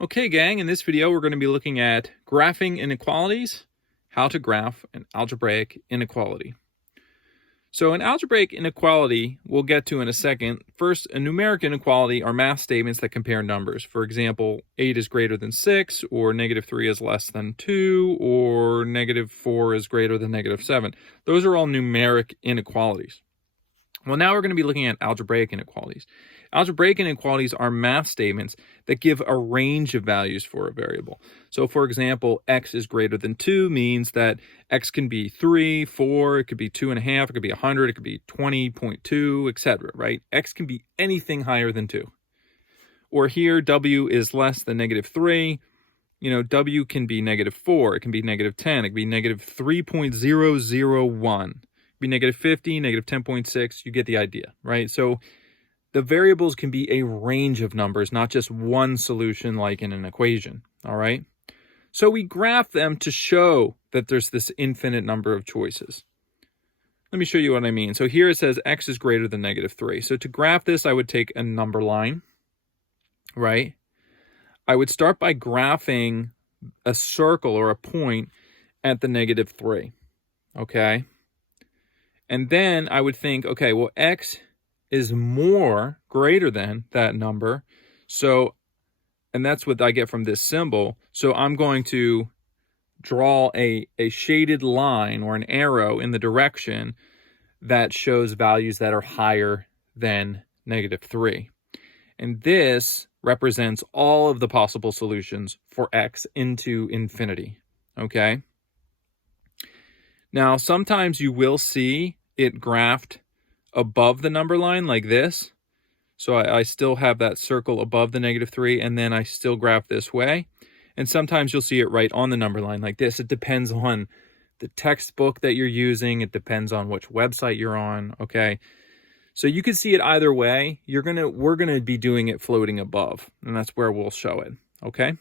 Okay, gang, in this video we're going to be looking at graphing inequalities, how to graph an algebraic inequality. So an algebraic inequality we'll get to in a second. First, a numeric inequality are math statements that compare numbers. For example, 8 is greater than 6, or -3 is less than 2, or -4 is greater than -7. Those are all numeric inequalities. Well, now we're going to be looking at algebraic inequalities. Algebraic inequalities are math statements that give a range of values for a variable. So, for example, x is greater than 2 means that x can be 3, 4, it could be 2.5, it could be 100, it could be 20.2, etc., right? X can be anything higher than 2. Or here, w is less than -3. W can be -4, it can be -10, it can be -3.001. Be -50, -10.6, you get the idea, right? So the variables can be a range of numbers, not just one solution like in an equation, all right? So we graph them to show that there's this infinite number of choices. Let me show you what I mean. So here it says x is greater than -3. So to graph this, I would take a number line, right? I would start by graphing a circle or a point at the -3, okay? And then I would think, okay, well, x is greater than that number. So, and that's what I get from this symbol. So I'm going to draw a shaded line or an arrow in the direction that shows values that are higher than -3. And this represents all of the possible solutions for x into infinity, okay? Now, sometimes you will see it graphed above the number line like this. So I still have that circle above the -3, and then I still graph this way. And sometimes you'll see it right on the number line like this. It depends on the textbook that you're using. It depends on which website you're on, okay? So you can see it either way. We're gonna be doing it floating above, and that's where we'll show it, okay?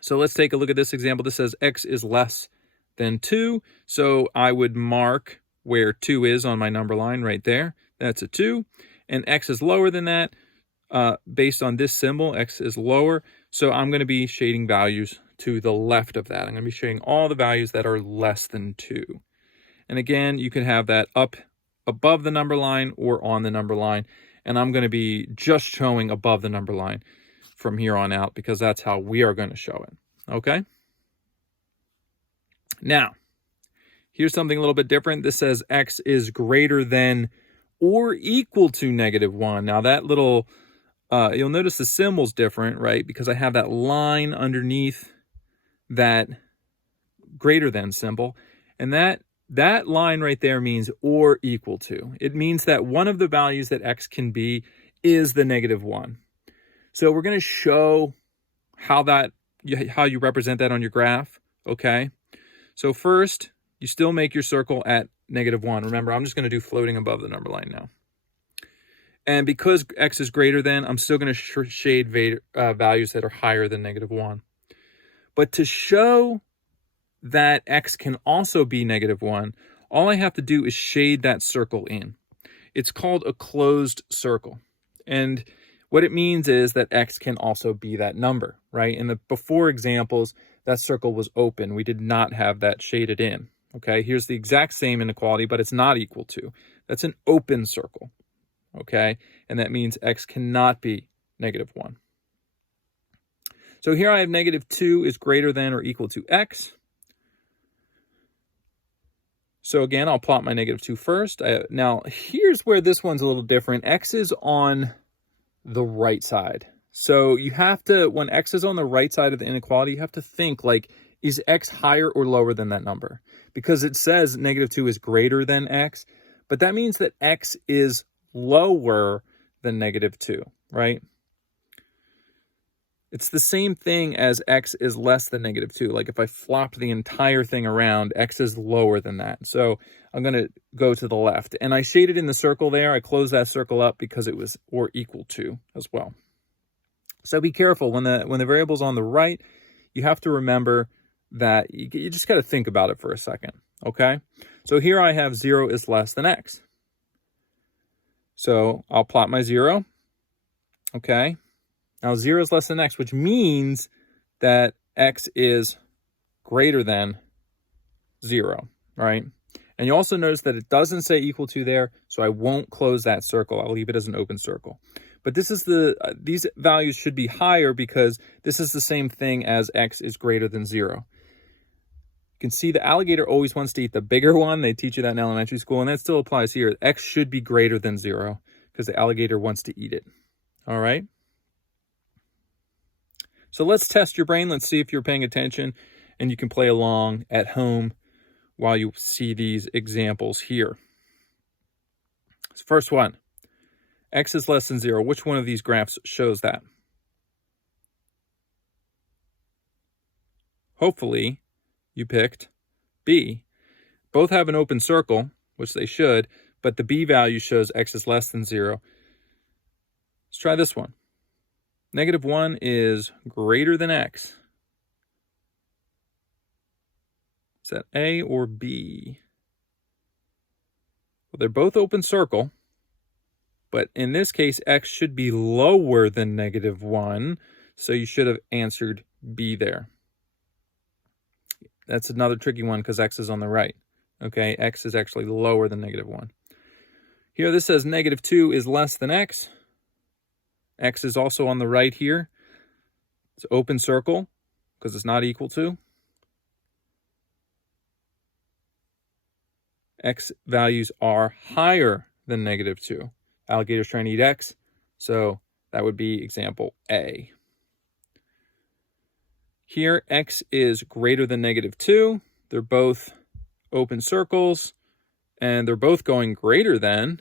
So let's take a look at this example. This says x is less than 2. So I would mark where 2 is on my number line right there. That's a 2. And x is lower than that. Based on this symbol, x is lower. So I'm going to be shading values to the left of that. I'm going to be shading all the values that are less than 2. And again, you can have that up above the number line or on the number line. And I'm going to be just showing above the number line from here on out because that's how we are going to show it. Okay? Now, here's something a little bit different. This says x is greater than or equal to -1. Now that little, you'll notice the symbol's different, right? Because I have that line underneath that greater than symbol. And that line right there means or equal to. It means that one of the values that x can be is the -1. So we're going to show how you represent that on your graph, okay? So first, you still make your circle at -1. Remember, I'm just going to do floating above the number line now. And because x is greater than, I'm still going to shade values that are higher than -1. But to show that x can also be -1, all I have to do is shade that circle in. It's called a closed circle. And what it means is that x can also be that number, right? In the before examples, that circle was open. We did not have that shaded in, okay? Here's the exact same inequality, but it's not equal to. That's an open circle, okay? And that means x cannot be -1. So here I have -2 is greater than or equal to x. So again, I'll plot my -2 first. Now, here's where this one's a little different. X is on the right side. So you have to, when x is on the right side of the inequality, you have to think like, is x higher or lower than that number? Because it says -2 is greater than x, but that means that x is lower than -2, right? It's the same thing as x is less than -2. Like if I flopped the entire thing around, x is lower than that. So I'm going to go to the left. And I shaded in the circle there. I closed that circle up because it was or equal to as well. So be careful. When the variable's on the right, you have to remember that you just got to think about it for a second, okay? So here I have 0 is less than x. So I'll plot my 0, okay? Now 0 is less than x, which means that x is greater than 0, right? And you also notice that it doesn't say equal to there, so I won't close that circle. I'll leave it as an open circle. But this is these values should be higher because this is the same thing as x is greater than 0. You can see the alligator always wants to eat the bigger one. They teach you that in elementary school, and that still applies here. X should be greater than 0 because the alligator wants to eat it. All right? So let's test your brain. Let's see if you're paying attention, and you can play along at home while you see these examples here. So first one, x is less than 0. Which one of these graphs shows that? Hopefully, you picked B. Both have an open circle, which they should, but the B value shows x is less than 0. Let's try this one. -1 is greater than x. Is that A or B? Well, they're both open circle, but in this case, x should be lower than -1, so you should have answered B there. That's another tricky one because x is on the right. Okay, x is actually lower than -1. Here, this says -2 is less than x. X is also on the right here. It's open circle because it's not equal to. X values are higher than -2. Alligator's trying to eat x, so that would be example A. Here, x is greater than -2. They're both open circles, and they're both going greater than,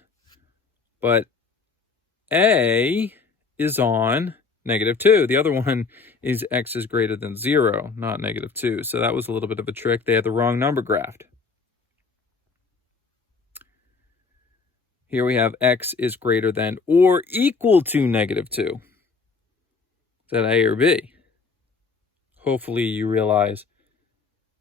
but A is on -2. The other one is x is greater than 0, not -2. So that was a little bit of a trick. They had the wrong number graphed. Here we have x is greater than or equal to -2. Is that A or B? Hopefully you realize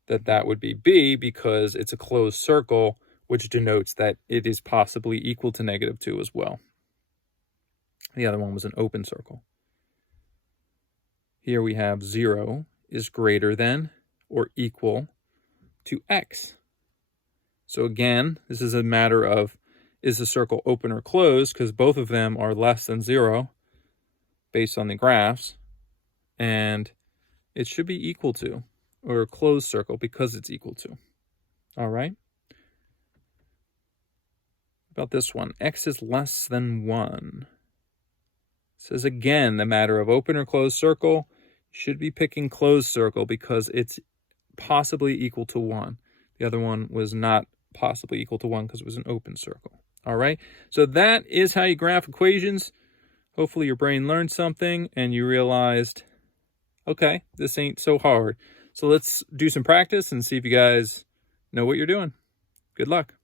that that would be B because it's a closed circle, which denotes that it is possibly equal to -2 as well. The other one was an open circle. Here we have 0 is greater than or equal to x. So again, this is a matter of, is the circle open or closed? Because both of them are less than 0 based on the graphs. And it should be equal to, or a closed circle because it's equal to. All right? About this one, x is less than 1. It says again, the matter of open or closed circle, you should be picking closed circle because it's possibly equal to 1. The other one was not possibly equal to 1 because it was an open circle. All right, so that is how you graph equations. Hopefully your brain learned something and you realized, okay, this ain't so hard. So let's do some practice and see if you guys know what you're doing. Good luck.